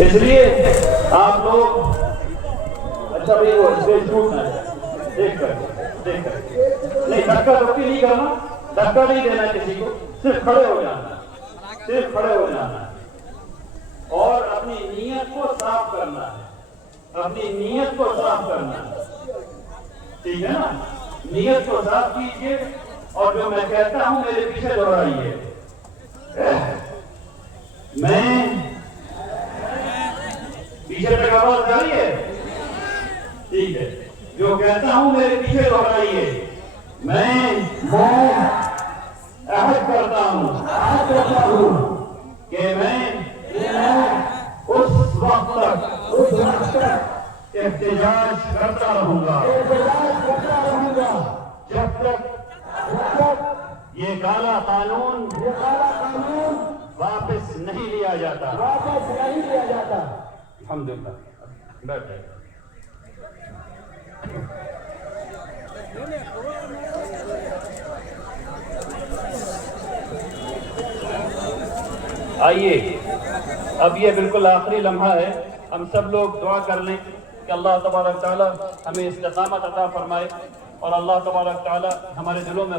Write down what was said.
اس لیے آپ لوگ اچھا بھائی وہ اسٹیج ٹوٹنا ہے، دیکھ کر نہیں، دھکا دھکی نہیں کرنا، دھکا نہیں دینا کسی کو، صرف کھڑے ہو جانا، صرف کھڑے ہو جانا اور اپنی نیت کو صاف کرنا ہے، اپنی نیت کو صاف کرنا ہے، ٹھیک ہے نا؟ نیت کو صاف کیجئے اور جو میں کہتا ہوں میرے پیچھے دہرائیے، میں پیچھے تک آواز جا رہی ہے؟ ٹھیک ہے، جو کہتا ہوں میرے پیچھے دہرائیے، میں عہد کرتا ہوں کہ میں اس وقت تک احتجاج کرتا رہوں گا جب تک یہ کالا قانون واپس نہیں لیا جاتا۔ الحمدللہ، بیٹھ جائے۔ آئیے اب یہ بالکل آخری لمحہ ہے، ہم سب لوگ دعا کر لیں کہ اللہ تبارک تعالی ہمیں استقامت عطا فرمائے اور اللہ تبارک تعالی ہمارے دلوں میں